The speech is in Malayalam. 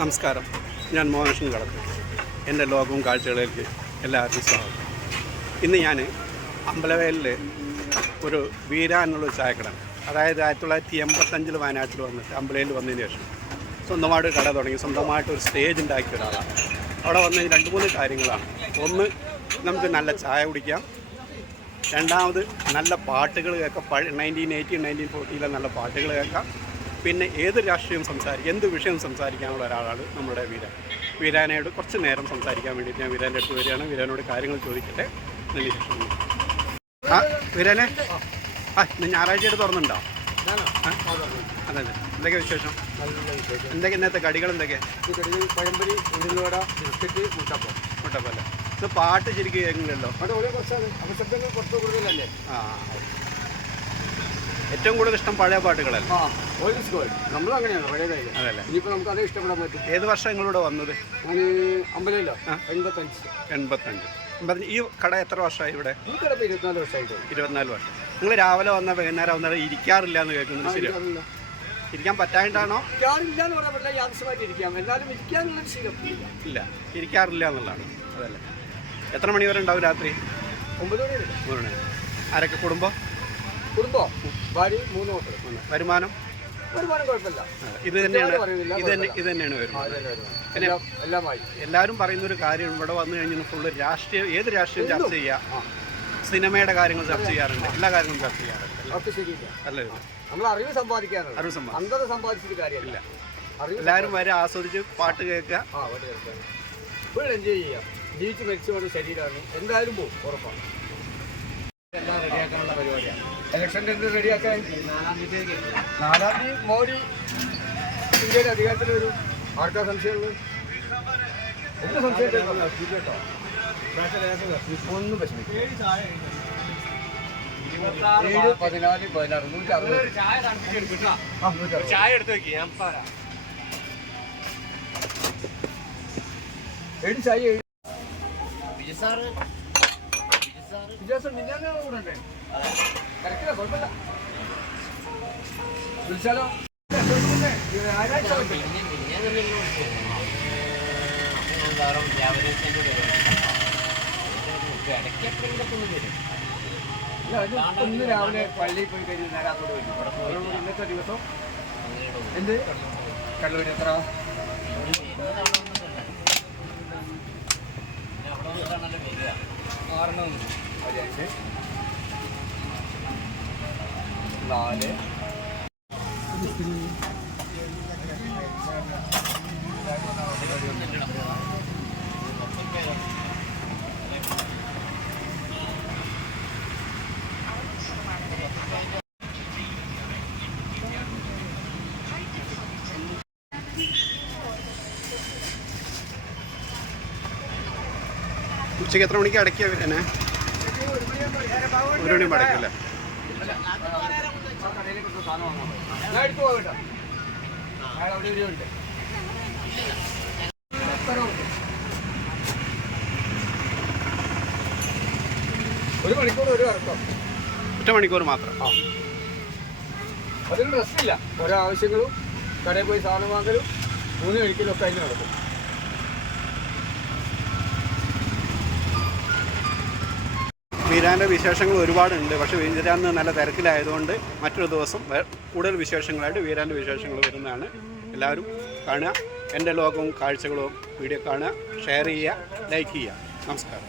നമസ്കാരം, ഞാൻ മോഹനകൃഷ്ണൻ കളത്തിൽ. എൻ്റെ ലോകവും കാഴ്ചകളിലേക്ക് എല്ലാവർക്കും സ്വാഗതം. ഇന്ന് ഞാൻ അമ്പലവയലിൽ ഒരു വീര എന്നുള്ളൊരു ചായക്കട, അതായത് 1985 വയനാട്ടിൽ വന്നിട്ട് അമ്പലയിൽ വന്നതിന് ശേഷം സ്വന്തമായിട്ട് കട തുടങ്ങി, സ്വന്തമായിട്ടൊരു സ്റ്റേജ് ഉണ്ടാക്കിയ ഒരാളാണ്. അവിടെ വന്ന 2-3 കാര്യങ്ങളാണ്. ഒന്ന്, നമുക്ക് നല്ല ചായ കുടിക്കാം. രണ്ടാമത്, നല്ല പാട്ടുകൾ കേൾക്കാം. 1980, 1940 നല്ല പാട്ടുകൾ കേൾക്കാം. പിന്നെ ഏത് രാഷ്ട്രീയം സംസാരിക്കാം, എന്ത് വിഷയം സംസാരിക്കാനുള്ള ഒരാളാണ് നമ്മുടെ വീരാനോട് കുറച്ച് നേരം സംസാരിക്കാൻ വേണ്ടിയിട്ട് ഞാൻ വീരാൻ്റെ അടുത്ത് വരികയാണ്. വീരാനോട് കാര്യങ്ങൾ ചോദിക്കട്ടെ. വീരാനെ, ഇന്ന് ഞായറാഴ്ചയായിട്ട് തുറന്നുണ്ടോ? അതെ. എന്തൊക്കെ വിശേഷം? എന്തൊക്കെ ഇന്നത്തെ കടികൾ? എന്തൊക്കെ? പഴംപൊരി, ഉഴുന്നുവട, ബിസ്ക്കറ്റ്, മുട്ടപ്പം അല്ലേ? ഇത് പാട്ട് ശരിക്കും കേൾക്കുന്നില്ലല്ലോ. ഏറ്റവും കൂടുതൽ ഇഷ്ടം പഴയ പാട്ടുകളല്ലേ? നമ്മൾ അങ്ങനെയാണ്, പഴയതായി. അതല്ലേ? ഇനിയിപ്പോൾ നമുക്ക് അതേ ഇഷ്ടപ്പെടാൻ പറ്റും. ഏത് വർഷം നിങ്ങളിവിടെ വന്നത്? ഞാൻ അമ്പലമില്ല, 85. ഈ കട എത്ര വർഷമായി ഇവിടെ? ഈ കട 24 വർഷമായിട്ട്. 24 വർഷം. നിങ്ങൾ രാവിലെ വന്നാൽ വൈകുന്നേരം വന്നാൽ ഇരിക്കാറില്ല എന്ന് കേൾക്കുന്നത് ശരിയാണ്? ഇരിക്കാൻ പറ്റായിട്ടാണോ? ഇരിക്കാറില്ല എന്ന് പറയാൻ പറ്റില്ല, യാദൃശ്യമായിട്ട് ഇരിക്കാം. എന്നാലും ഇരിക്കാനുള്ളൊരു ശീലം ഇല്ല, ഇരിക്കാറില്ല എന്നുള്ളതാണ്. അതല്ലേ? എത്ര മണി വരെ ഉണ്ടാവും രാത്രി? 9 മണി വരെ. 3 മണി. ആരൊക്കെ? കുടുംബം, ഭാര്യ, 3 മക്കൾ. വരുമാനം കുഴപ്പമില്ല. ഇത് തന്നെയാണ് വരുമാനം. പിന്നെ എല്ലാവരും പറയുന്നൊരു കാര്യം, ഇവിടെ വന്നു കഴിഞ്ഞാൽ ഫുള്ള് രാഷ്ട്രീയം, ഏത് രാഷ്ട്രീയം ചർച്ച ചെയ്യാം, സിനിമയുടെ കാര്യങ്ങൾ ചർച്ച ചെയ്യാറുണ്ട്, എല്ലാ കാര്യങ്ങളും ചർച്ച ചെയ്യാറുണ്ട്. അല്ലേ? നമ്മൾ അറിവ് സമ്പാദിക്കാറുണ്ട്, അന്തത സമ്പാദിച്ചിട്ട് കാര്യമില്ല. എല്ലാവരും വരെ ആസ്വദിച്ച് പാട്ട് കേൾക്കുക, ഫുൾ എൻജോയ് ചെയ്യാം. ജീവിച്ച് മരിച്ചുകൊണ്ട് ശരീരമാണ്, എന്തായാലും പോകും, ഉറപ്പാണ്. എല്ലാം റെഡിയാക്കാനുള്ള പരിപാടിയാണ്. ഇലക്ഷൻ്റെ എന്ത് റെഡിയാക്കാൻ 4-ാം തീയതി മോഡി ഇന്ത്യയുടെ അധികാരത്തിൽ വരും. ആർക്കാ സംശയമുള്ളത്? എന്ത് സംശയം? ഒന്നും വിഷമിക്കും. 7, 14, 16, 160. ചായ എടുത്ത് വെക്കുക. ചായ വിളിച്ചാലോ? ഇന്ന് രാവിലെ പള്ളിയിൽ പോയി കഴിഞ്ഞ് നേരെ അങ്ങോട്ട് വരും. ഇന്നത്തെ ദിവസം എന്ത് കള്ളൂര് എത്ര കാരണം 4 ഉച്ചയ്ക്ക് എത്ര മണിക്ക് അടയ്ക്കുക? പിന്നെ 1 മണി അടയ്ക്കില്ല. ഒരു മണിക്കൂർ ഒരു ഇറക്കം, 1 മണിക്കൂർ മാത്രം. അതിന് റെസ്റ്റില്ല. ഓരോ ആവശ്യങ്ങളും, കടയിൽ പോയി സാധനം വാങ്ങലും 3 കഴിക്കലും ഒക്കെ അതിന് നടക്കും. വീരാൻ്റെ വിശേഷങ്ങൾ ഒരുപാടുണ്ട്. പക്ഷേ വീരാന്ന് നല്ല തിരക്കിലായതുകൊണ്ട് മറ്റൊരു ദിവസം കൂടുതൽ വിശേഷങ്ങളായിട്ട് വീരാൻ്റെ വിശേഷങ്ങൾ വരുന്നതാണ്. എല്ലാവരും കാണുക. എൻ്റെ ലോകവും കാഴ്ചകളും വീഡിയോ കാണുക, ഷെയർ ചെയ്യുക, ലൈക്ക് ചെയ്യുക. നമസ്കാരം.